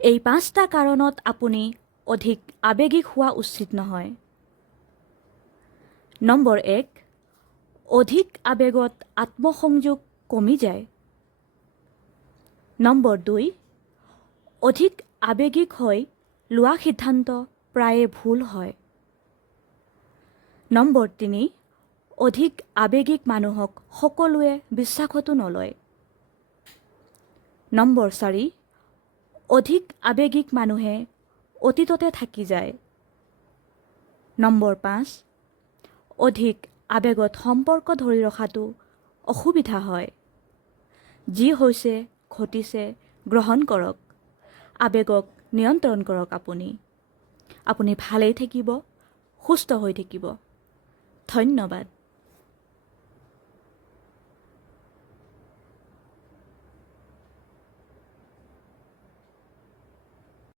এই 5টা কাৰণত আপুনি অধিক আৱেগিক হোৱা উচিত নহয়। নম্বৰ 1, অধিক আৱেগত আত্মসংযোগ কমি যায়। নম্বৰ 2, অধিক আৱেগিক হৈ লোৱা সিদ্ধান্ত প্ৰায়ে ভুল হয়। নম্বৰ 3, অধিক আৱেগিক মানুহক সকলোৱে বিশ্বাসতো নলয়। নম্বৰ 4, অধিক আৱেগিক মানুহে অতীততে থাকি যায়। নম্বৰ 5, অধিক আৱেগত সম্পৰ্ক ধৰি ৰখাটো অসুবিধা হয়। যি হৈছে ঘটিছে গ্ৰহণ কৰক। আৱেগক নিয়ন্ত্ৰণ কৰক। আপুনি ভালেই থাকিব, সুস্থ হৈ থাকিব। ধন্যবাদ।